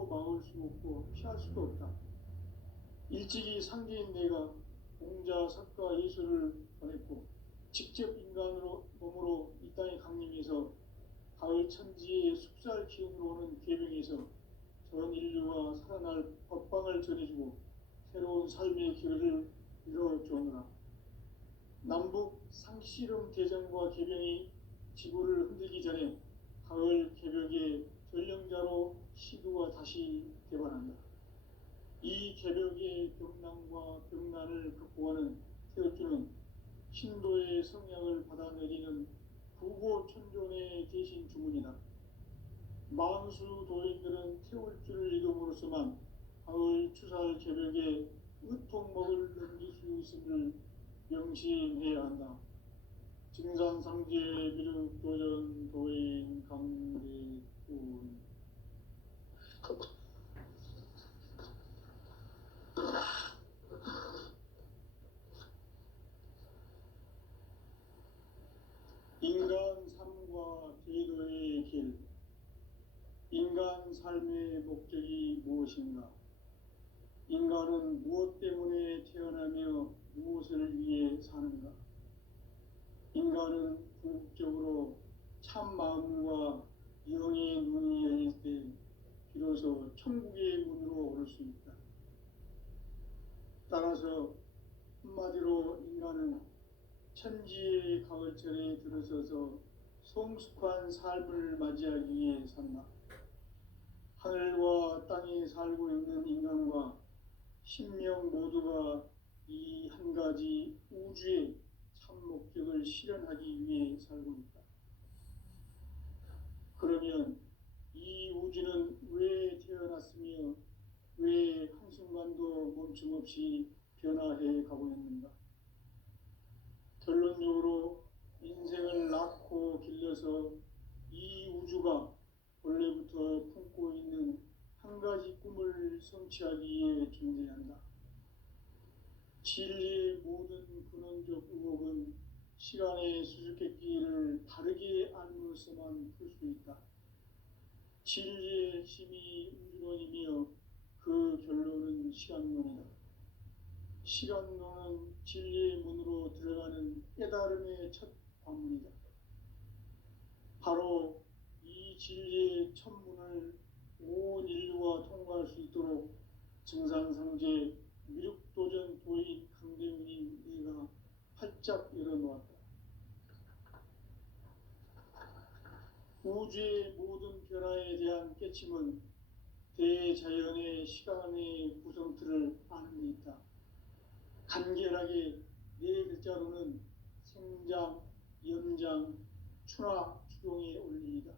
절대로 막을 수 없고 피할 수도 없다. 일찍이 상계인 내가 공자, 석가, 예수를 보냈고 직접 인간으로 몸으로 이 땅에 강림해서 가을 천지의 숲살 기운으로 오는 계명에서 전 인류와 살아날 법방을 전해주고 새로운 삶의 길을 열어주오노라. 남북 상씨름 대전과 계병이 지구를 흔들기 전에 가을 개벽의 전령자로 시두가 다시 대반한다. 이 개벽의 병난과 병난을 극복하는 태어주는 신도의 성량을 받아내리는 구고천존의 대신 주문이다. 만수 도인들은 태울주를 이름으로서만 가을 추살 개벽에 의통목을 넘길 수 있음을 명심해야 한다. 증산상제 비륵 도전 도인 강대군. 인간 삶과 제도의 길. 인간 삶의 목적이 무엇인가? 인간은 무엇 때문에 태어나며 무엇을 위해 사는가? 인간은 궁극적으로 참 마음과 영의 눈이 열릴 때 비로소 천국의 문으로 오를 수 있다. 따라서 한마디로 인간은 천지의 가을철에 들어서서 성숙한 삶을 맞이하기 위해 산다. 하늘과 땅에 살고 있는 인간과 신명 모두가 이 한 가지 우주의 참 목적을 실현하기 위해 살고 있다. 그러면 이 우주는 왜 태어났으며 왜 한순간도 멈춤없이 변화해 가고 있는가? 결론적으로 인생을 낳고 길러서 이 우주가 원래부터 품고 있는 한 가지 꿈을 성취하기 위해 존재한다. 진리의 모든 근원적 의혹은 시간의 수수께끼를 바르게 알므로서만 풀 수 있다. 진리의 핵심이 우주론이며 그 결론은 시간론이다. 시간론은 진리의 문으로 들어가는 깨달음의 첫 관문이다. 바로 이 진리의 첫 문을 온 인류가 통과할 수 있도록 증산상제 미륵도전 도인 강대훈인 내가 활짝 열어놓았다. 우주의 모든 변화에 대한 깨침은 대자연의 시간의 구성틀을 아는 데 있다. 간결하게 네 글자로는 생장, 연장, 추나 추동의 원리이다.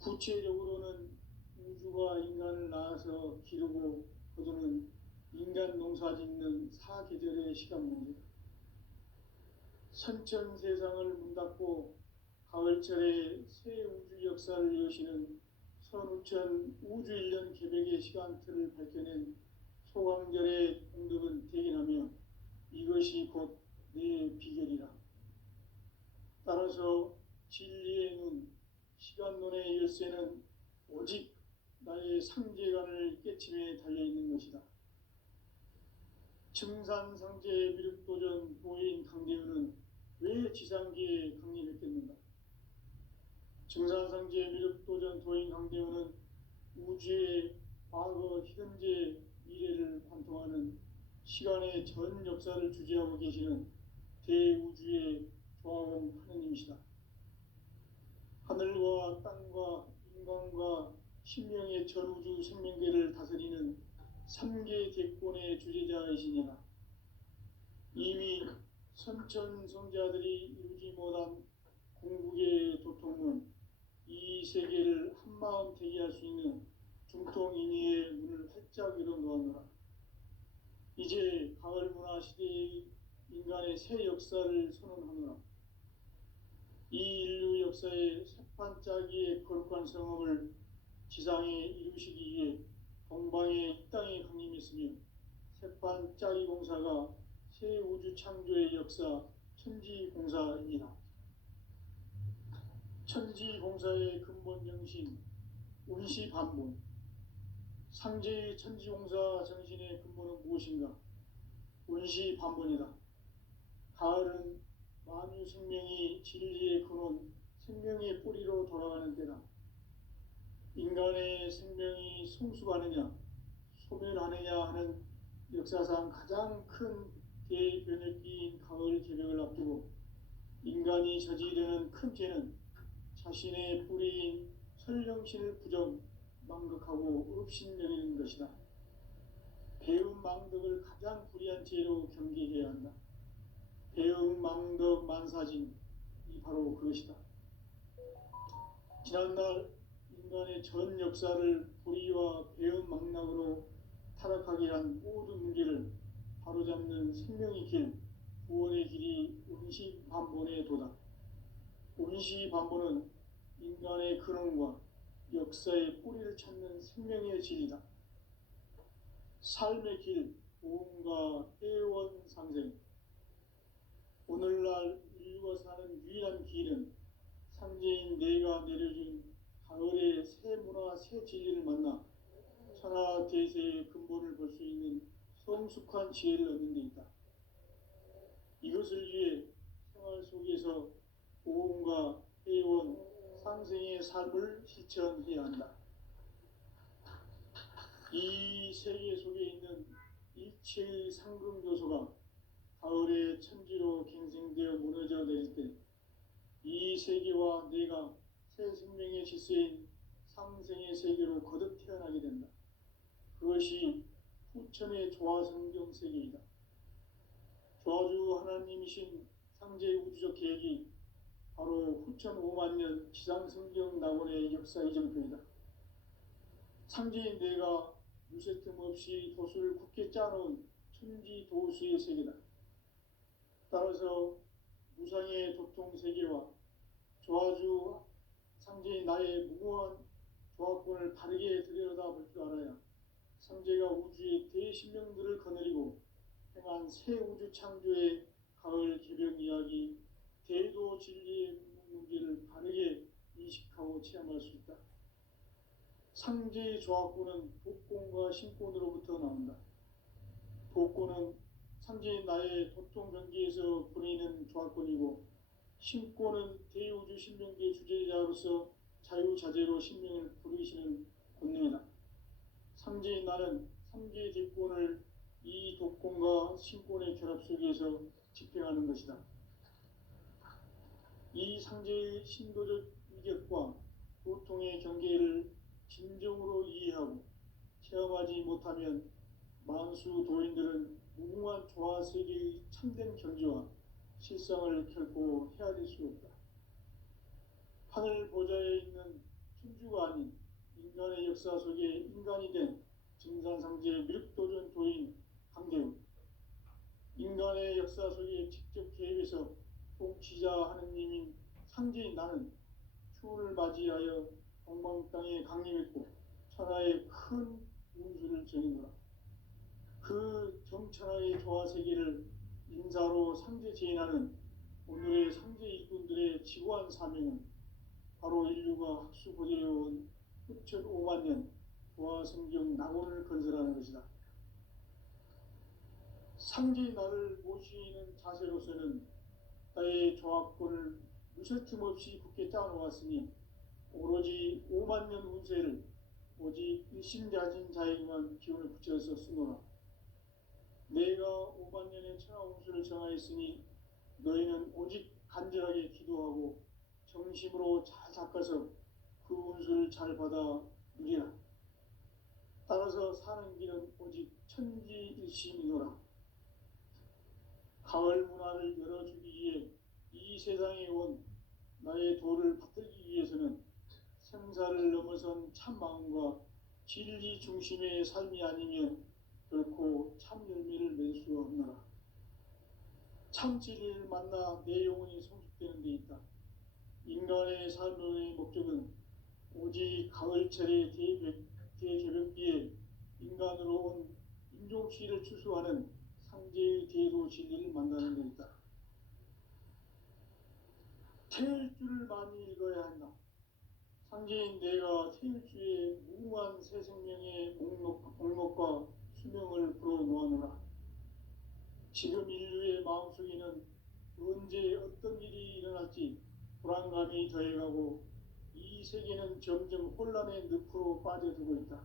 구체적으로는 우주가 인간을 낳아서 기르고 거두는 인간 농사 짓는 사계절의 시간 문제다. 선천 세상을 문닫고 가을철에 새 우주 역사를 여시는 선우천 우주 1년 개벽의 시간틀을 밝혀낸 소강절의 공덕은 대견하며 이것이 곧 내 비결이라. 따라서 진리의 눈, 시간론의 열쇠는 오직 나의 상제관을 깨침에 달려있는 것이다. 증산상제 미륵도전 도인 강대훈은 왜 지상계에 강림했겠는가? 증산상제 미륵도전 도인 강대훈은 우주의 과거, 현재, 미래를 관통하는 시간의 전 역사를 주재하고 계시는 대우주의 조화원 하느님이시다. 하늘과 땅과 인간과 신명의 전우주 생명계를 다스리는 3계 객권의 주재자이시니라. 이미 선천성자들이 이루지 못한 궁극의 도통은 이 세계를 한마음 되게 할 수 있는 중통인의의 문을 활짝 열어놓았노라. 이제 가을 문화 시대의 인간의 새 역사를 선언하노라. 이 인류 역사의 새반짝이의 거룩한 성험을 지상에 이루시기 위해 동방의 이 땅에 강림했으며 새반짝이 공사가 새 우주 창조의 역사 천지공사입니다. 천지공사의 근본 정신 운시반문, 상제의 천지공사 정신의 근본은 무엇인가? 운시반본이다. 가을은 만유 생명이 진리의 근원, 생명의 뿌리로 돌아가는 때다. 인간의 생명이 성숙하느냐, 소멸하느냐 하는 역사상 가장 큰 대변혁기인 가을 개벽을 앞두고 인간이 저지르는 큰 죄는 자신의 뿌리인 설령신을 부정, 망극하고 업신여기는 것이다. 배움 망덕을 가장 불의한 죄로 경계해야 한다. 배움 망덕 만사진, 이 바로 그것이다. 지난날 인간의 전 역사를 불의와 배움 망락으로 타락하게 한 모든 문제를 바로잡는 생명의 길, 구원의 길이 운시반본의 도다. 운시반본은 인간의 근원과 역사의 뿌리를 찾는 생명의 진리다. 삶의 길, 보험과 회원 상생. 오늘날 인류가 사는 유일한 길은 상제인 내가 내려준 가을의 새 문화, 새 진리를 만나 천하 대세의 근본을 볼 수 있는 성숙한 지혜를 얻는 데 있다. 이것을 위해 생활 속에서 보험과 회원, 상생의 삶을 실천해야 한다. 이 세계 속에 있는 일체의 상금 요소가 가을의 천지로 갱생되어 무너져 내릴 때 이 세계와 내가 새 생명의 질서인 상생의 세계로 거듭 태어나게 된다. 그것이 후천의 조화성경 세계이다. 조화주 하나님이신 상제의 우주적 계획이 바로 후천 5만 년 지상성경 낙원의 역사 이정표이다. 상제인 내가 무쇠틈 없이 도수를 굳게 짜놓은 천지 도수의 세계다. 따라서 무상의 도통 세계와 조화주 상제인 나의 무모한 조화권을 바르게 들여다볼 줄 알아야 상제가 우주의 대신명들을 거느리고 행한 새 우주 창조의 가을 개벽 이야기, 대도 진리의 문제를 바르게 인식하고 체험할 수 있다. 상제의 조화권은 복권과 신권으로부터 나온다. 복권은 상제인 나의 도통 경계에서 부리는 조화권이고, 신권은 대우주 신명계 주제자로서 자유자재로 신명을 부르시는 권능이다. 상제인 나는 상제의 대권을 이 독권과 신권의 결합 속에서 집행하는 것이다. 이 상제의 신도적 위격과 고통의 경계를 진정으로 이해하고 체험하지 못하면 만수 도인들은 무궁한 조화 세계의 참된 경지와 실상을 결코 헤아릴 수 없다. 하늘 보좌에 있는 천주가 아닌 인간의 역사 속에 인간이 된 증산상제의 미륵도전 도인 강대우, 인간의 역사 속에 직접 개입해서 통치자 하느님인 상제인 나는 추운을 맞이하여 동방 땅에 강림했고 천하의 큰 운수를 전이노라. 그 정천하의 조화 세계를 인사로 상제 제인하는 오늘의 상제 일꾼들의 지고한 사명은 바로 인류가 학수고대해온 후천 5만 년 조화 성경 낙원을 건설하는 것이다. 상제의 나를 모시는 자세로서는 나의 조화권을 무쇠틈 없이 굳게 짜놓았으니 오로지 5만 년 운세를 오직 일심자진 자에게만 기운을 붙여서 쓰노라. 내가 5만 년의 천하 운수를 정하였으니 너희는 오직 간절하게 기도하고 정심으로 잘 닦아서 그 운수를 잘 받아 누리라. 따라서 사는 길은 오직 천지일심이노라. 가을 문화를 열어주기 위해 이 세상에 온 나의 도를 받들기 위해서는 생사를 넘어선 참 마음과 진리 중심의 삶이 아니면 결코 참 열매를 맺을 수 없노라. 참 진리를 만나 내 영혼이 성숙되는 데 있다. 인간의 삶의 목적은 오직 가을철의 대개벽기에 인간으로 온 인종시를 추수하는 상제의 대도 진리를 만나는 데 있다. 태일주를 많이 읽어야 한다. 상제인 내가 태일주의 무궁한 새 생명의 목록 않았지 불안감이 더해가고 이 세계는 점점 혼란의 늪으로 빠져들고 있다.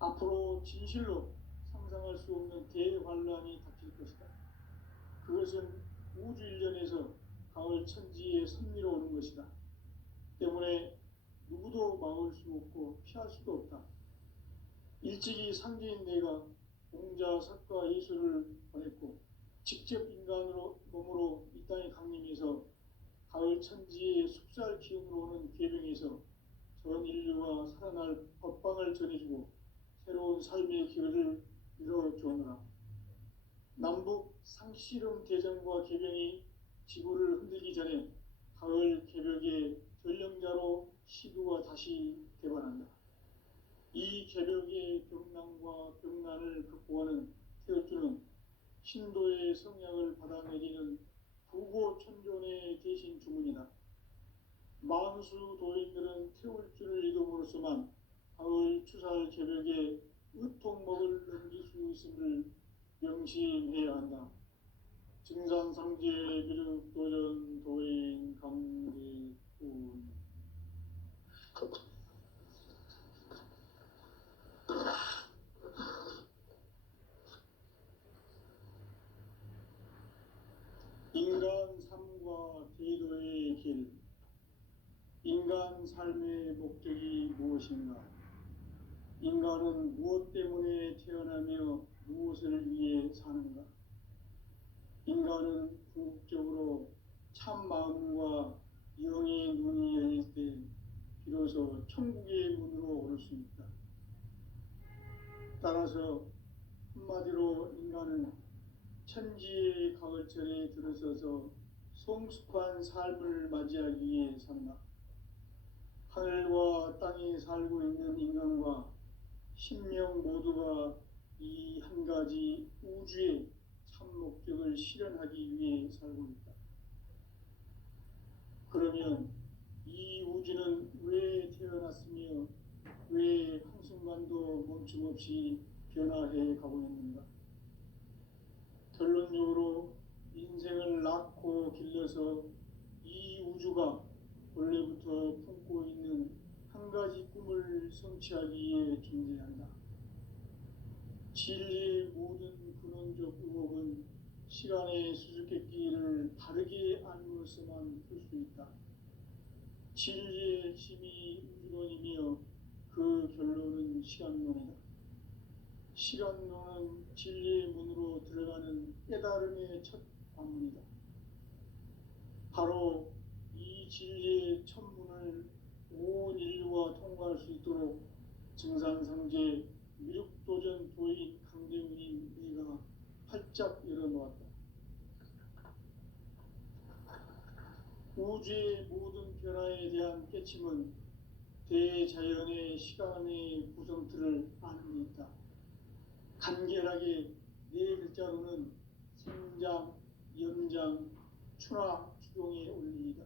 앞으로 진실로 상상할 수 없는 대환란이 닥칠 것이다. 그것은 우주 일련에서 가을 천지에 섭리로 오는 것이다. 때문에 누구도 막을 수 없고 피할 수도 없다. 일찍이 상제인 내가 공자, 석가, 예수를 보냈고 직접 인간으로 몸으로 이 땅에 강림해서 가을 천지의 숲살 기운으로 오는 계명에서 전 인류가 살아날 법방을 전해주고 새로운 삶의 기회를 이뤄주오노라. 남북 상씨름 대전과 계병이 지구를 흔들기 전에 가을 개벽의 전령자로 시구가 다시 개발한다. 이 개벽의 병난과 병난을 극복하는 태울주는 신도의 성량을 받아내리는 부고천존의 대신 주문이다. 만수 도인들은 태울주를 이름으로서만 가을 추살 개벽에 의통목을 넘길 수 있음을 명심해야 한다. 증산상제 비륵 도전 도인 강대군. 인간 삶과 대도의 길. 인간 삶의 목적이 무엇인가? 인간은 무엇 때문에 태어나며 무엇을 위해 사는가? 인간은 궁극적으로 참 마음과 영의 눈이 열릴 때 비로소 천국의 문으로 오를 수 있다. 따라서 한마디로 인간은 천지의 가을철에 들어서서 성숙한 삶을 맞이하기 위해 산다. 하늘과 땅에 살고 있는 인간과 신명 모두가 이 한 가지 우주의 참 목적을 실현하기 위해 살고 있다. 그러면 이 우주는 왜 태어났으며 왜 한순간도 멈춤없이 변화해 가고 있는가? 결론적으로 인생을 낳고 길러서 이 우주가 원래부터 품고 있는 한 가지 꿈을 성취하기 위해 존재한다. 진리의 모든 근원적 의혹은 시간의 수수께끼를 바르게 알므로서만 풀 수 있다. 진리의 핵심이 우주론이며 그 결론은 시간론이다. 시간론은 진리의 문으로 들어가는 깨달음의 첫 관문이다. 바로 이 진리의 첫 문을 온 인류가 통과할 수 있도록 증산상제 미륵도전 도인 강대훈인 내가 활짝 열어놓았다. 우주의 모든 변화에 대한 깨침은 대자연의 시간의 구성틀을 아는 데 있다. 간결하게 네 글자로는 생장, 연장, 추나 추동의 원리이다.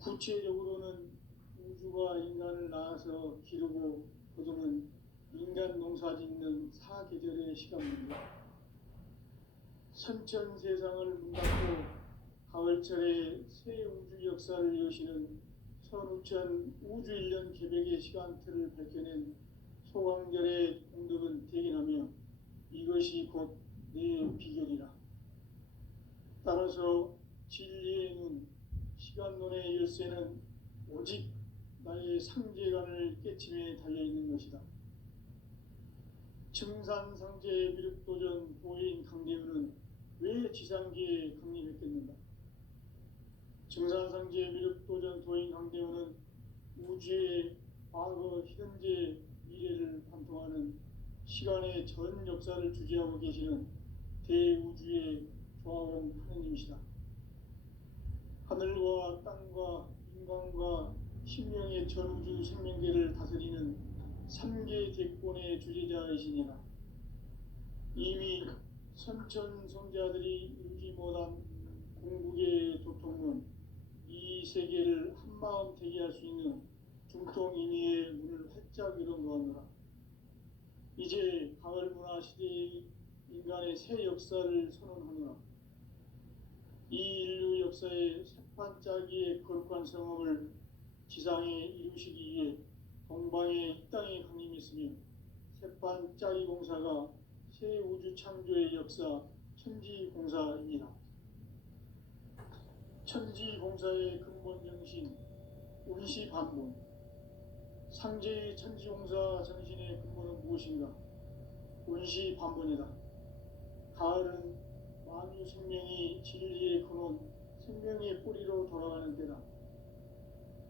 구체적으로는 우주가 인간을 낳아서 기르고 거두는 인간 농사 짓는 사계절의 시간 문제. 선천 세상을 문 닫고 가을철에 새 우주 역사를 여시는 선우천 우주일년 개벽의 시간틀을 밝혀낸 소강절의 공덕은 대견하며 이것이 곧 내 비결이라. 따라서 진리의 눈, 시간론의 열쇠는 오직 나의 상제관을 깨침에 달려있는 것이다. 증산상제 미륵도전 도인 강대훈은 왜 지상계에 강림했겠는가? 증산상제 미륵도전 도인 강대훈은 우주의 과거, 현재, 미래를 관통하는 시간의 전 역사를 주재하고 계시는 대우주의 조화원 하느님이시다. 하늘과 땅과 인간과 신명의 전우주 생명계를 다스리는 삼계 대권의 주재자이시니라. 이미 선천 성자들이 이루지 못한 궁극의 도통론, 이 세계를 한마음 되게 할 수 있는 중통인의의 문을 활짝 열어놓았노라. 이제 가을 문화 시대의 인간의 새 역사를 선언하노라. 이 인류 역사의 새판짜기의 거룩한 성험을 지상에 이루시기 위해 동방의 이 땅에 강림했으며 새판짜기 공사가 새 우주 창조의 역사 천지공사입니다. 천지공사의 근본 정신 운시반본. 상제의 천지공사 정신의 근본은 무엇인가? 운시반본이다. 가을은 만유 생명이 진리의 근원, 생명의 뿌리로 돌아가는 때다.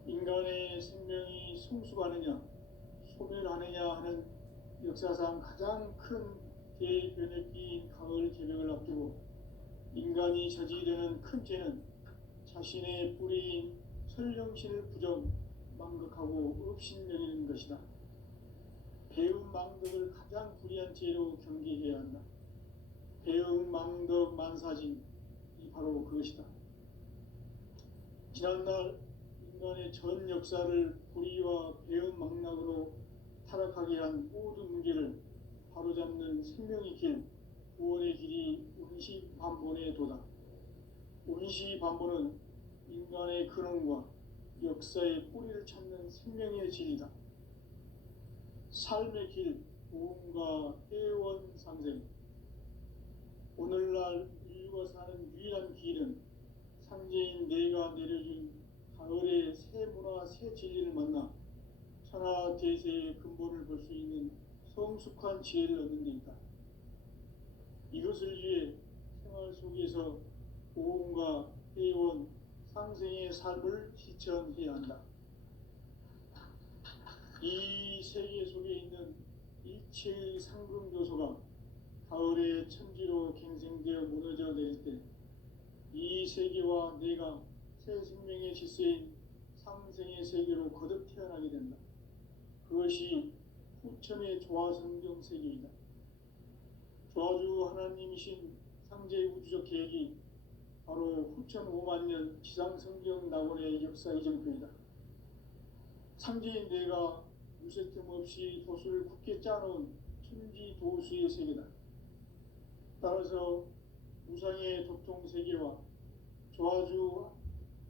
인간의 생명이 성숙하느냐, 소멸하느냐 하는 역사상 가장 큰 대변혁기인 가을 개벽을 앞두고 인간이 저지르는 큰 죄는 자신의 뿌리인 설령신을 부정, 망극하고 업신여기는 것이다. 배움 망덕을 가장 불의한 죄로 경계해야 한다. 배움 망덕 만사진이 바로 그것이다. 지난날 인간의 전 역사를 불의와 배움 망락으로 타락하게 한 모든 문제를 바로잡는 생명의 길, 구원의 길이 운시반본의 도다. 운시반본은 인간의 근원과 역사의 뿌리를 찾는 생명의 진리다. 삶의 길, 보험과 회원 상생. 오늘날 인류가 사는 유일한 길은 상제인 내가 내려준 가을의 새 문화, 새 진리를 만나 천하 대세의 근본을 볼 수 있는 성숙한 지혜를 얻는 데 있다. 이것을 위해 생활 속에서 보험과 회원, 상생의 삶을 실천해야 한다. 이 세계 속에 있는 일체의 상금 요소가 가을의 천지로 갱생되어 무너져 내릴 때 이 세계와 내가 새 생명의 질서인 상생의 세계로 거듭 태어나게 된다. 그것이 후천의 조화성경 세계이다. 조화주 하나님이신 상제의 우주적 계획이 바로 후천 5만 년 지상성경 낙원의 역사 이정표이다. 상제인 내가 무쇠틈 없이 도수를 굳게 짜놓은 천지 도수의 세계다. 따라서 무상의 도통 세계와 조화주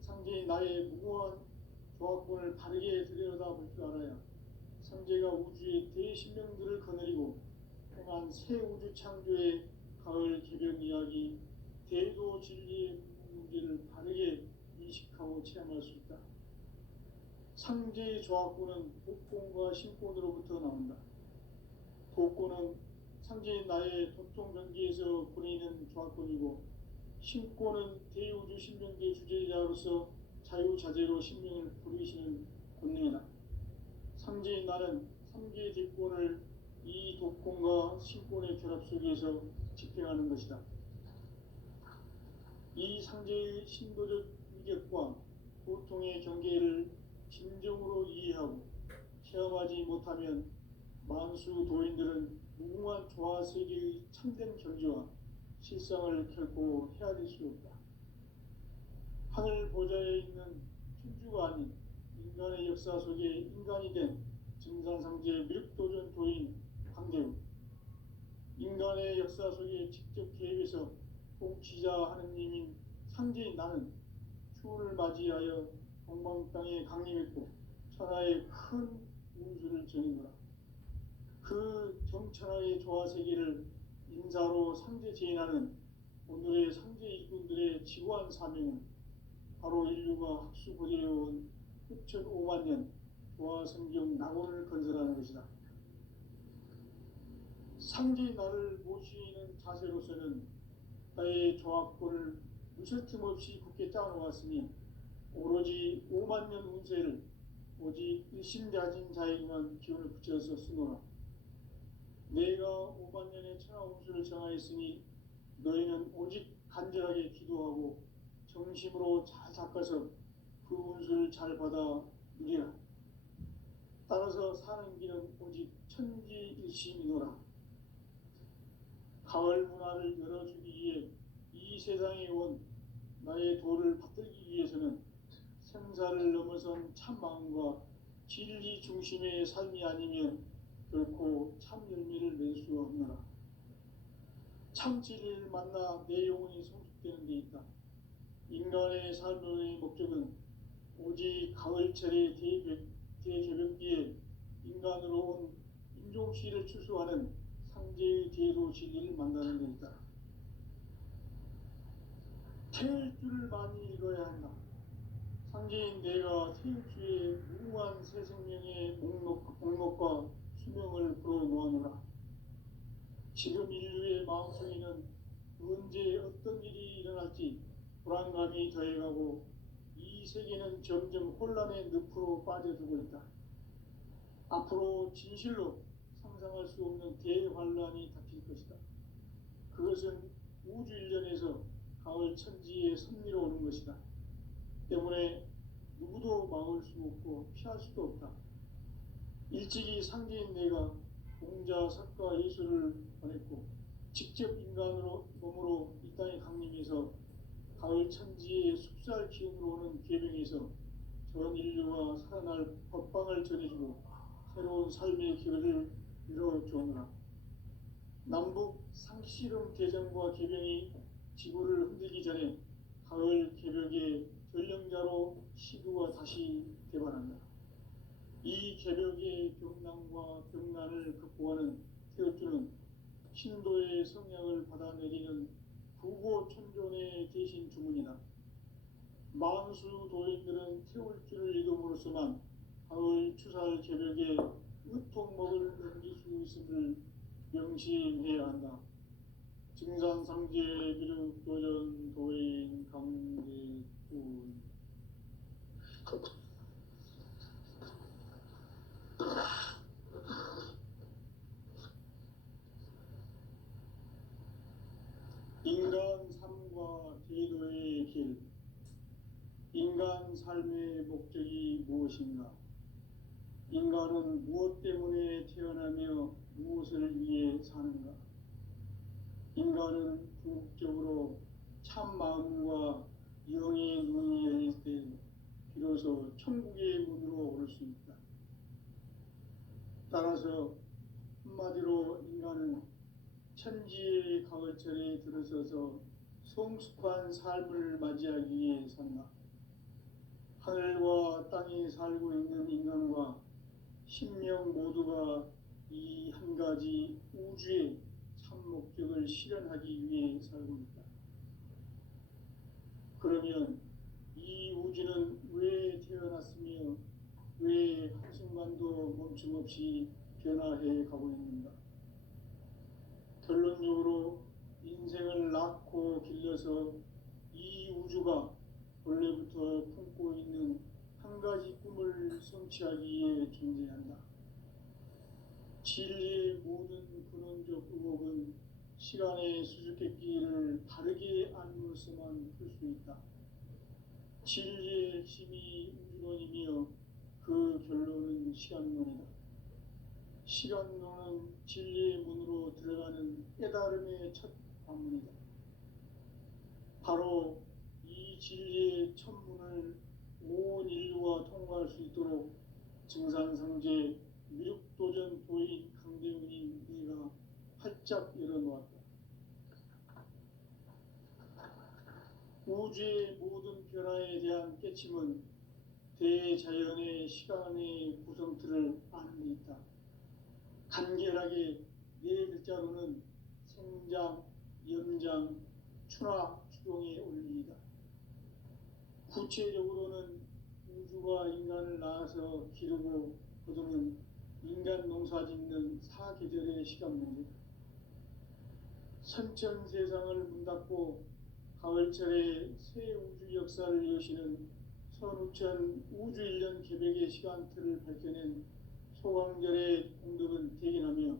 상제인 나의 무궁한 조화권을 바르게 들여다볼 줄 알아야 상제가 우주의 대신명들을 거느리고 행한 새 우주 창조의 가을 개변 이야기, 대도 진리의 문제를 바르게 인식하고 체험할 수 있다. 상제의 조화권은 복권과 신권으로부터 나온다. 복권은 상제인 나의 도통 경계에서 보내는 조화권이고, 신권은 대우주 신명계 주제자로서 자유자재로 신명을 부르시는 권능이다. 상제인 나는 3개의 대권을 이 도권과 신권의 결합 속에서 집행하는 것이다. 이 상제의 신도적 위격과 고통의 경계를 진정으로 이해하고 체험하지 못하면 만수 도인들은 무궁한 조화 세계의 참된 경지와 실상을 결코 헤아릴 수 없다. 하늘 보좌에 있는 천주가 아닌 인간의 역사 속에 인간이 된 증산상제 밀도전 도인 강대우, 인간의 역사 속에 직접 개입해서 통치자 하느님인 상제인 나는 추운을 맞이하여 동방 땅에 강림했고 천하의 큰 운수를 전인노라. 그 정천하의 조화 세계를 인사로 상제 제인하는 오늘의 상제 일꾼들의 지구한 사명은 바로 인류가 학수고대해온 후천 5만 년 조화 성경 낙원을 건설하는 것이다. 상제인 나를 모시는 자세로서는 나의 조화권을 무설틈 없이 굳게 짜놓았으니 오로지 5만 년 운세를 오직 일심자진 자에게만 기운을 붙여서 쓰노라. 내가 5만 년의 천하 운수를 정하였으니 너희는 오직 간절하게 기도하고 정심으로 잘 닦아서 그 운수를 잘 받아 누리라. 따라서 사는 길은 오직 천지일심이노라. 가을 문화를 열어주기 위해 이 세상에 온 나의 도를 받들기 위해서는 생사를 넘어선 참 마음과 진리 중심의 삶이 아니면 결코 참 열매를 맺을 수 없노라. 참 진리를 만나 내 영혼이 성숙되는 데 있다. 인간의 삶의 목적은 오직 가을철의 대개벽기에 인간으로 온 인종씨를 추수하는 상제의 대로 진리를 만나는 데 있다. 태울 줄을 많이 읽어야 한다. 상제인 내가 태울주의 무궁한 새 생명의 목록과 수명을 불어놓아노라. 지금 인류의 마음속에는 언제 어떤 일이 일어날지 불안감이 더해가고 이 세계는 점점 혼란의 늪으로 빠져들고 있다. 앞으로 진실로 상상할 수 없는 대환란이 닥칠 것이다. 그것은 우주 일련에서 가을 천지의 섭리로 오는 것이다. 때문에 누구도 막을 수 없고 피할 수도 없다. 일찍이 상제인 내가 공자, 석가, 예수를 보냈고 직접 인간으로 몸으로 이 땅에 강림해서 가을 천지의 숲살 기운으로 오는 계명에서 전 인류가 살아날 법방을 전해주고 새로운 삶의 기회를 열어주오노라. 남북 상씨름 대전과 계명이 지구를 흔들기 전에 가을 개벽의 전령자로 시구가 다시 개발한다. 이 개벽의 경난과 병난을 극복하는 태엽주는 신도의 성향을 받아내리는 부고천존의 대신 주문이다. 만수 도인들은 태울주를 읽음으로써만 가을 추살 개벽에 의통목을 넘길 수 있음을 명심해야 한다. 증산상제 비륵 도전 도인 강대군. 인간 삶과 제도의 길. 인간 삶의 목적이 무엇인가? 인간은 무엇 때문에 태어나며 무엇을 위해 사는가? 인간은 궁극적으로 참 마음과 영의 눈이 열릴 때 비로소 천국의 문으로 오를 수 있다. 따라서 한마디로 인간은 천지의 가을철에 들어서서 성숙한 삶을 맞이하기 위해 산다. 하늘과 땅에 살고 있는 인간과 신명 모두가 이 한 가지 우주의 참 목적을 실현하기 위해 살고 있다. 그러면 이 우주는 왜 태어났으며 왜 한순간도 멈춤없이 변화해 가고 있는가? 결론적으로 인생을 낳고 길러서 이 우주가 본래부터 품고 있는 한 가지 꿈을 성취하기 위해 존재한다. 진리의 모든 근원적 의혹은 시간의 수수께끼를 다르게 알므로서만 풀 수 있다. 진리의 핵심이 우주론이며 그 결론은 시간론이다. 시간론은 진리의 문으로 들어가는 깨달음의 첫 관문이다. 바로 이 진리의 첫 문을 온 인류가 통과할 수 있도록 증산상제 미륵도전 도인 강대훈이 네가 활짝 열어놓았다. 우주의 모든 변화에 대한 깨침은 대자연의 시간의 구성틀을 아는 데 있다. 간결하게 네 글자로는 생장, 연장, 추나, 추동의 원리이다. 구체적으로는 우주가 인간을 낳아서 기르고 거두는 인간 농사 짓는 사계절의 시간 문제다. 선천 세상을 문닫고 가을철에 새 우주 역사를 여시는 선우천 우주일년 개벽의 시간틀을 밝혀낸 소강절의 공덕은 대견하며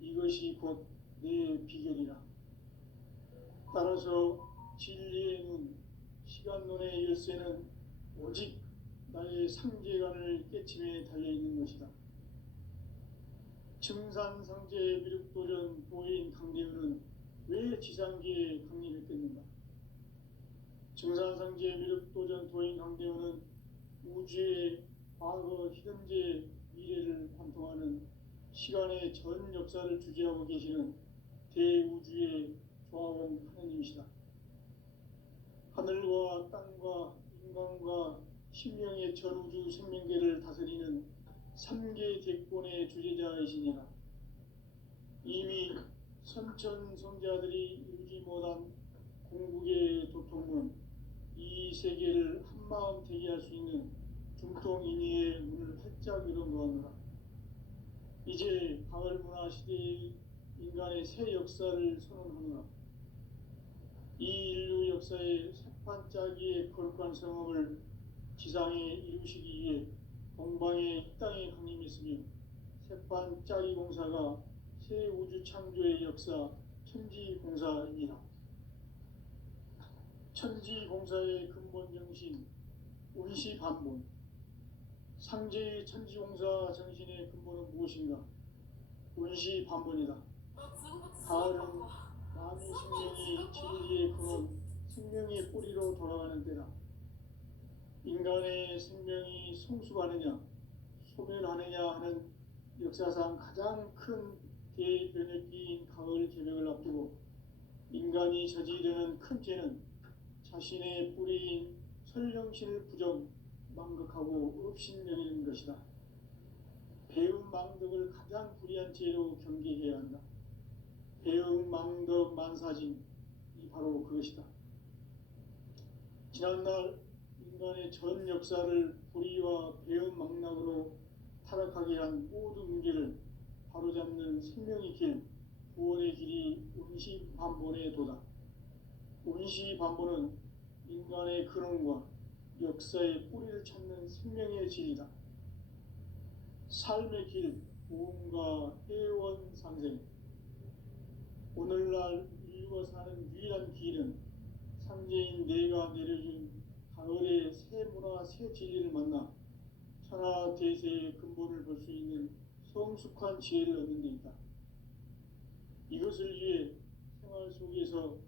이것이 곧 내 비결이라. 따라서 진리의 눈, 시간론의 열쇠는 오직 나의 상제관을 깨침에 달려있는 것이다. 증산상제 미륵도전 도인 강대훈은 왜 지상계에 강림했겠는가? 증산상제 미륵도전 도인 강대훈은 우주의 과거, 현재, 미래를 관통하는 시간의 전 역사를 주재하고 계시는 대우주의 조화원 하느님이시다. 하늘과 땅과 인간과 신명의 전우주 생명계를 다스리는 삼계 대권의 주제자이시니라. 이미 선천성자들이 이루지 못한 궁극의 도통은 이 세계를 한마음 되게 할 수 있는 중통인의의 문을 활짝 열어놓았노라. 이제 가을 문화 시대의 인간의 새 역사를 선언하노라. 이 인류 역사의 새판짜기의 거룩한 성업을 지상에 이루시기 위해 동방의 이 땅에 강림했으며 새판짜기 공사가 새 우주 창조의 역사 천지공사이니라. 천지공사의 근본 정신 운시반본. 상제의 천지공사 정신의 근본은 무엇인가? 운시반본이다. 가을은 만유 생명이 진리의 근원, 생명의 뿌리로 돌아가는 때다. 인간의 생명이 성숙하느냐, 소멸하느냐 하는 역사상 가장 큰 대변혁기인 가을 개벽을 앞두고 인간이 저지르는 큰 죄는 자신의 뿌리인 설령신을 부정, 망극하고 업신여기는 것이다. 배움 망덕을 가장 불의한 죄로 경계해야 한다. 배움 망덕 만사진이 바로 그것이다. 지난날 인간의 전 역사를 불의와 배움 망락으로 타락하게 한 모든 문제를 바로잡는 생명의 길, 구원의 길이 운시반본의 도다. 운시반본은 인간의 근원과 역사의 뿌리를 찾는 생명의 질이다. 삶의 길, 보험과 회원 상생. 오늘날 인류가 사는 유일한 길은 상제인 내가 내려준 가을의 새 문화, 새 진리를 만나 천하 대세의 근본을 볼 수 있는 성숙한 지혜를 얻는 데 있다. 이것을 위해 생활 속에서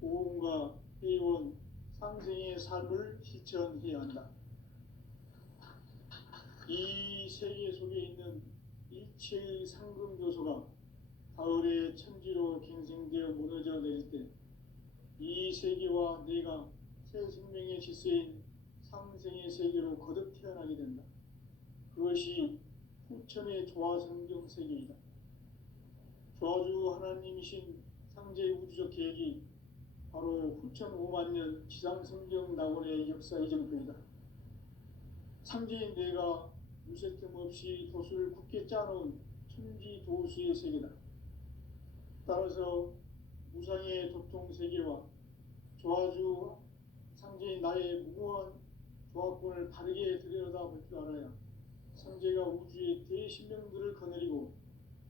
보험과 회원, 상생의 삶을 실천해야 한다. 이 세계 속에 있는 일체의 상금 요소가 가을의 천지로 갱생되어 무너져 내릴 때 이 세계와 내가 새 생명의 질서인 상생의 세계로 거듭 태어나게 된다. 그것이 후천의 조화성경 세계이다. 조화주 하나님이신 상제 우주적 계획이 바로 후천 5만 년 지상성경 낙원의 역사 이정표이다. 상제인 내가 무쇠 틈 없이 도수를 굳게 짜놓은 천지 도수의 세계다. 따라서 무상의 도통 세계와 조화주 상제인 나의 무모한 조합권을 바르게 들여다볼 줄 알아야 상제가 우주의 대신명들을 거느리고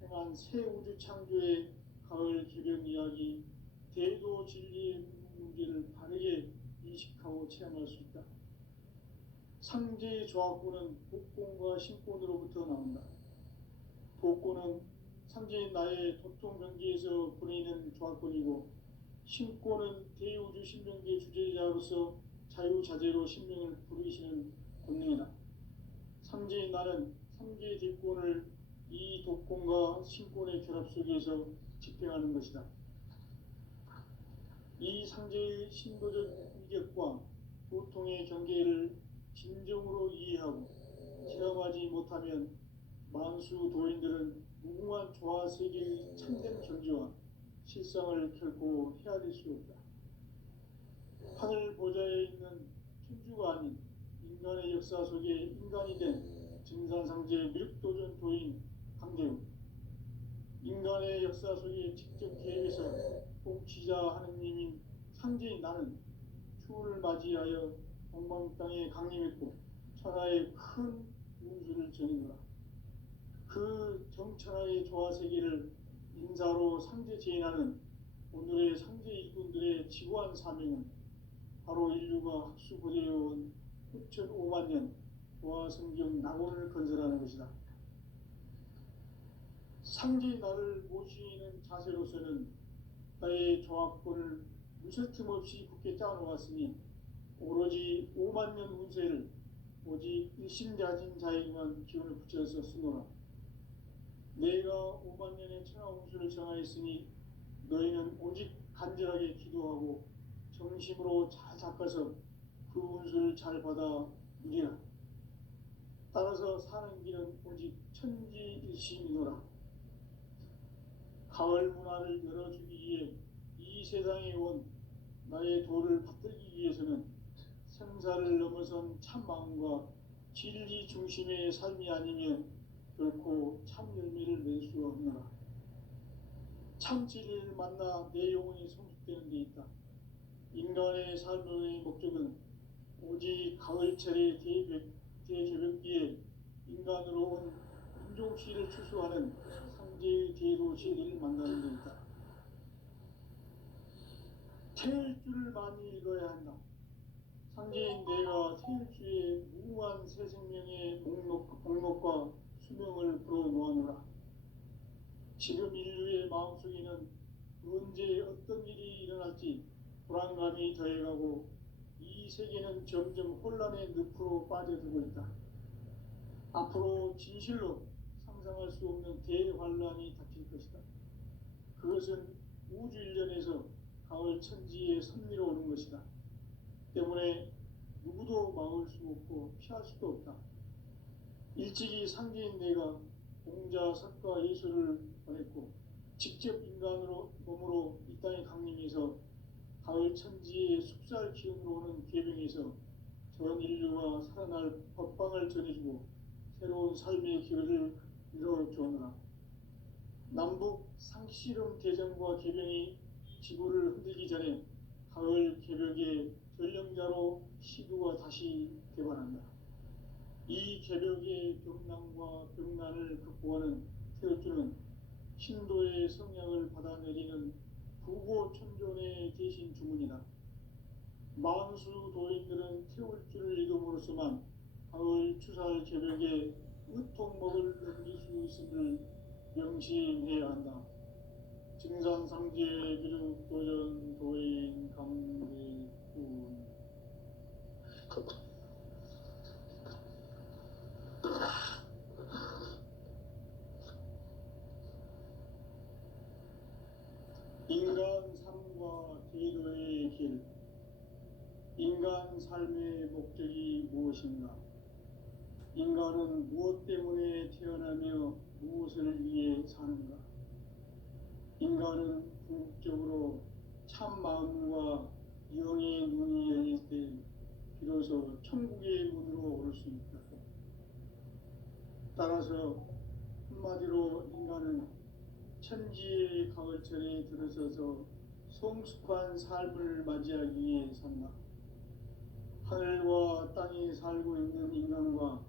행한 새 우주 창조의 가을 개벽 이야기, 대도 진리의 문제를 바르게 인식하고 체험할 수 있다. 상제의 조합권은 복권과 신권으로부터 나온다. 복권은 상제인 나의 도통 경계에서 보내는 조합권이고, 신권은 대우주 신명계 주제자로서 자유자재로 신명을 부르시는 권능이다. 상제인 나는 상계의 대권을 이 독권과 신권의 결합 속에서 집행하는 것이다. 이 상제의 신도적 위격과 도통의 경계를 진정으로 이해하고 체험하지 못하면 만수 도인들은 무궁한 조화 세계의 참된 경지와 실상을 결코 헤아릴 수 없다. 하늘 보좌에 있는 천주가 아닌 인간의 역사 속에 인간이 된 증산상제 미륵도전 도인 강대우, 인간의 역사 속에 직접 계획해서 통치자 하느님인 상제인 나는 추운을 맞이하여 동방 땅에 강림했고 천하의 큰 운수를 전이노라. 그 정천하의 조화세계를 인사로 상제 제인하는 오늘의 상제 일꾼들의 지구한 사명은 바로 인류가 합수보내어온 후천 5만 년 조화성경 낙원을 건설하는 것이다. 상제의 나를 모시는 자세로서는 나의 조합권을 무쇠틈 없이 굳게 짜놓았으니 오로지 5만 년 운세를 오직 일심자진 자에게만 기운을 붙여서 쓰노라. 내가 5만 년의 천하 운수를 정하였으니 너희는 오직 간절하게 기도하고 정심으로 잘 닦아서 그 운수를 잘 받아 누리라. 따라서 사는 길은 오직 천지일심이노라. 가을 문화를 열어주기 위해 이 세상에 온 나의 도를 받들기 위해서는 생사를 넘어선 참 마음과 진리 중심의 삶이 아니면 결코 참 열매를 맺을 수 없노라. 참 진리를 만나 내 영혼이 성숙되는 데 있다. 인간의 삶의 목적은 오직 가을철의 대개벽기에 인간으로 온 인종씨를 추수하는 상제의 대도시를 만나는 데 있다. 태일주를 많이 읽어야 한다. 상제인 내가 태일주의 무궁한 새 생명의 목록과 수명을 불어놓아노라. 지금 인류의 마음속에는 언제 어떤 일이 일어날지 불안감이 더해가고 이 세계는 점점 혼란의 늪으로 빠져들고 있다. 앞으로 진실로 상상할 수 없는 대환란이 닥칠 것이다. 그것은 우주 일련에서 가을 천지에 선미로 오는 것이다. 때문에 누구도 막을 수 없고 피할 수도 없다. 일찍이 상제인 내가 공자, 석가, 예수를 보냈고 직접 인간으로 몸으로 이 땅에 강림해서 가을 천지의 숙살 기운으로 오는 계명에서 전 인류가 살아날 법방을 전해주고 새로운 삶의 기회를 이뤄주었노라. 남북 상씨름 대전과 계명이 지구를 흔들기 전에 가을 개벽의 전령자로 시구가 다시 개발한다. 이 개벽의 병난과 병난을 극복하는 태울주는 신도의 성향을 받아내리는 부고천존의 대신 주문이다. 만수 도인들은 태울주를 읽음으로써만 가을 추살 개벽에 의통목을 넘길 수 있음을 명심해야 한다. 증산상제 비륵도전 도인 강대군. 인간 삶과 제도의 길. 인간 삶의 목적이 무엇인가? 인간은 무엇 때문에 태어나며 무엇을 위해 사는가? 인간은 궁극적으로 참 마음과 영의 눈이 열릴 때 비로소 천국의 문으로 오를 수 있다. 따라서 한마디로 인간은 천지의 가을철에 들어서서 성숙한 삶을 맞이하기 위해 산다. 하늘과 땅에 살고 있는 인간과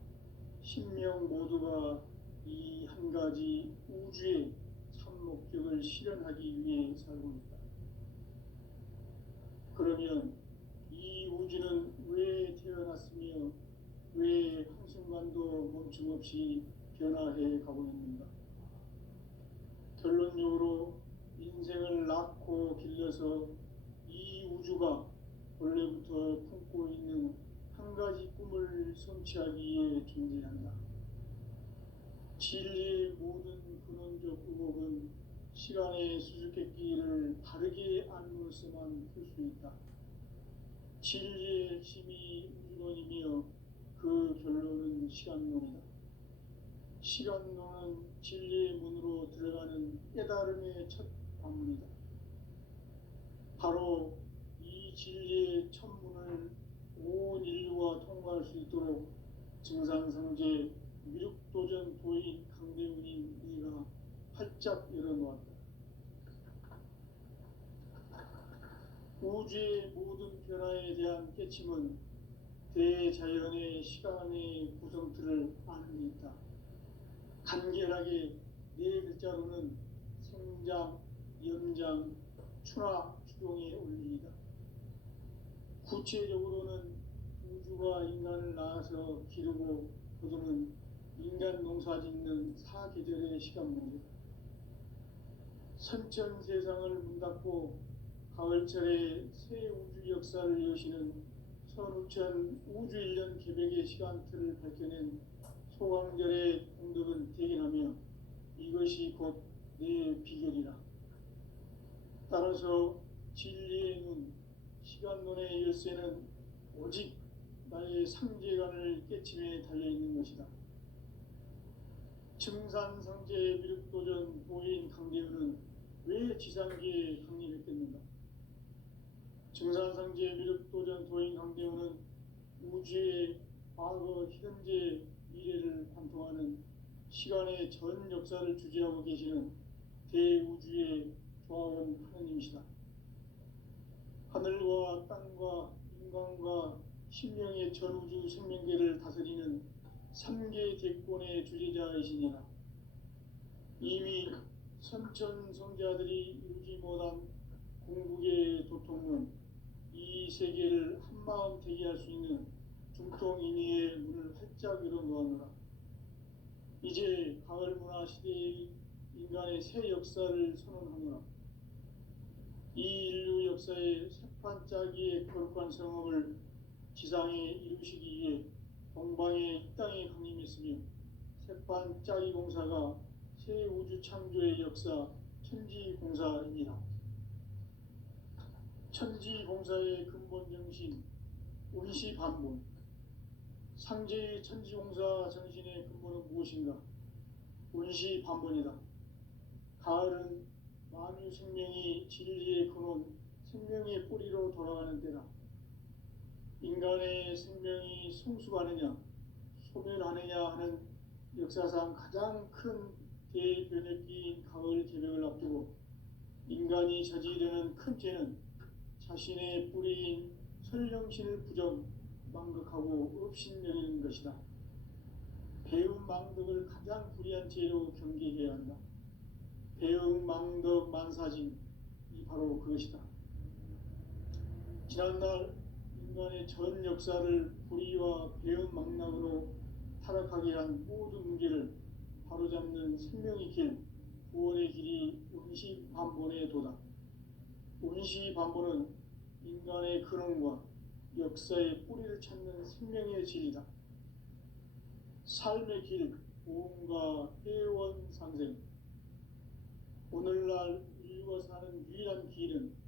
신명 모두가 이 한 가지 우주의 참 목적을 실현하기 위해 살고 있다. 그러면 이 우주는 왜 태어났으며 왜 한순간도 멈춤없이 변화해 가고 있는가? 결론적으로 인생을 낳고 길러서 이 우주가 원래부터 품고 있는 한 가지 꿈을 성취하기 위해 존재한다. 진리의 모든 근원적 의혹은 시간의 수수께끼를 바르게 알므로서만 풀 수 있다. 진리의 핵심이 우주론이며 그 결론은 시간론이다. 시간론은 진리의 문으로 들어가는 깨달음의 첫 관문이다. 바로 이 진리의 첫 문을 온 인류가 통과할 수 있도록 증산상제 미륵도전 도인 강대훈인 네가 활짝 열어놓았다. 우주의 모든 변화에 대한 깨침은 대자연의 시간의 구성틀을 아는 데 있다. 간결하게 네 글자로는 생장, 연장, 추나 추동의 원리이다. 구체적으로는 우주가 인간을 낳아서 기르고 거두는 인간 농사 짓는 사계절의 시간 문제다. 선천 세상을 문 닫고 가을철에 새 우주 역사를 여시는 선우천 우주 1년 개벽의 시간틀을 밝혀낸 소강절의 공덕은 대견하며 이것이 곧 내 비결이라. 따라서 진리의 눈, 시간론의 열쇠는 오직 나의 상제관을 깨침에 달려있는 것이다. 증산상제 미륵도전 도인 강대우는 왜 지상계에 강림했겠는가? 증산상제 미륵도전 도인 강대우는 우주의 과거, 현재, 미래를 관통하는 시간의 전 역사를 주재하고 계시는 대우주의 조화원 하느님이시다. 하늘과 땅과 인간과 신명의 전우주 생명계를 다스리는 3계 대권의 주재자이시니라. 이미 선천성자들이 이루지 못한 궁극의 도통은 이 세계를 한마음 되게 할 수 있는 중통인의의 문을 활짝 열어놓았노라. 이제 가을 문화 시대의 인간의 새 역사를 선언하노라. 이 인류 역사의 세판짜기의 거룩한 성업을 지상에 이루시기 위해 동방의 이 땅에 강림했으며 세판짜기 공사가 새 우주 창조의 역사 천지공사입니다. 천지공사의 근본 정신 운시반본, 상제의 천지공사 정신의 근본은 무엇인가? 운시반본이다. 가을은 만유 생명이 진리의 근원, 생명의 뿌리로 돌아가는 때다. 인간의 생명이 성숙하느냐, 소멸하느냐 하는 역사상 가장 큰 대변혁기인 가을 개벽을 앞두고 인간이 저지르는 큰 죄는 자신의 뿌리인 설령신을 부정, 망극하고 업신여기는 것이다. 배움 망덕을 가장 불의한 죄로 경계해야 한다. 배움 망덕 만사진, 이 바로 그것이다. 지난날 인간의 전 역사를 불의와 배움 망락으로 타락하게 한 모든 문제를 바로잡는 생명의 길, 구원의 길이 운시반본의 도다. 운시반본은 인간의 근원과 역사의 뿌리를 찾는 생명의 진리다. 삶의 길, 보험과 회원 상생. 오늘날 인류가 사는 유일한 길은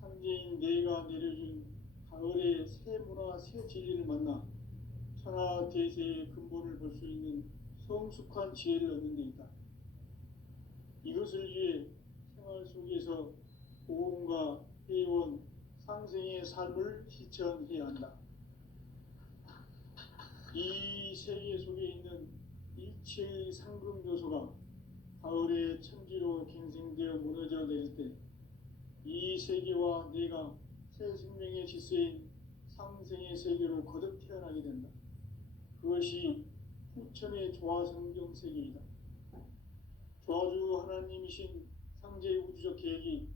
상제인 내가 내려준 가을의 새 문화, 새 진리를 만나 천하 대세의 근본을 볼 수 있는 성숙한 지혜를 얻는 데 있다. 이것을 위해 생활 속에서 보험과 회원, 상생의 삶을 실천해야 한다. 이 세계 속에 있는 일체의 상금 요소가 가을의 천지로 갱생되어 무너져 내릴 때 이 세계와 내가 새 생명의 질서인 상생의 세계로 거듭 태어나게 된다. 그것이 후천의 조화성경 세계이다. 조화주 하나님이신 상제의 우주적 계획이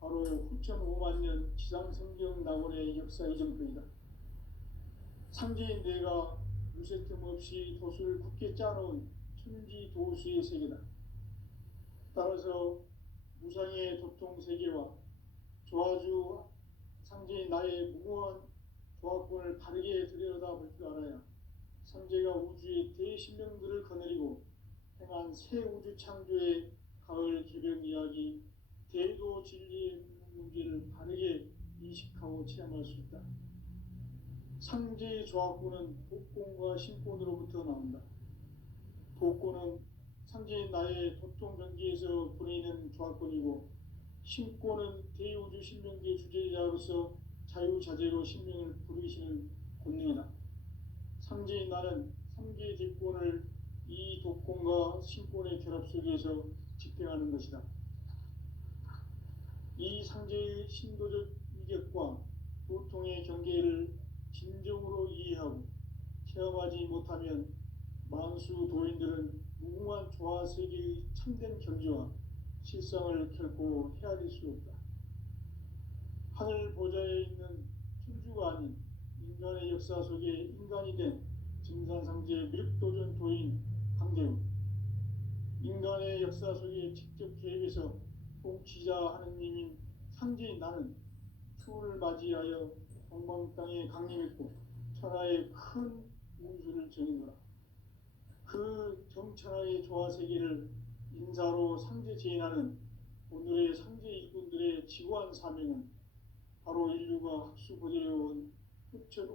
바로 후천 5만 년 지상성경 낙원의 역사 이정표이다. 상제인 내가 무쇠 틈 없이 도수를 굳게 짜놓은 천지도수의 세계다. 따라서 무상의 도통세계와 조화주 상제인 나의 무모한 조화권을 바르게 들여다볼 줄 알아야 상제가 우주의 대신명들을 거느리고 행한 새 우주 창조의 가을 개벽 이야기, 대도 진리의 문제를 바르게 인식하고 체험할 수 있다. 상제의 조화권은 복권과 신권으로부터 나온다. 복권은 상제인 나의 도통변기에서 보내는 조화권이고, 신권은 대우주 신명계 주제자로서 자유자재로 신명을 부르시는 권능이다. 상제인 나는 3계 대권을 이 도권과 신권의 결합 속에서 집행하는 것이다. 이 상제의 신도적 위격과 도통의 경계를 진정으로 이해하고 체험하지 못하면 만수 도인들은 무궁한 조화세계의 참된 경지와 실상을 결코 헤아릴 수 없다. 하늘 보좌에 있는 천주가 아닌 인간의 역사 속에 인간이 된 증산상제 미륵도전 도인 강대우, 인간의 역사 속에 직접 개입해서 통치자 하느님인 상제인 나는 추운을 맞이하여 동방 땅에 강림했고 천하의 큰 운수를 정해노라. 그 정천하의 조화세계를 인사로 상제 제인하는 오늘의 상제 일꾼들의 지구한 사명은 바로 인류가 흡수보내온 흑천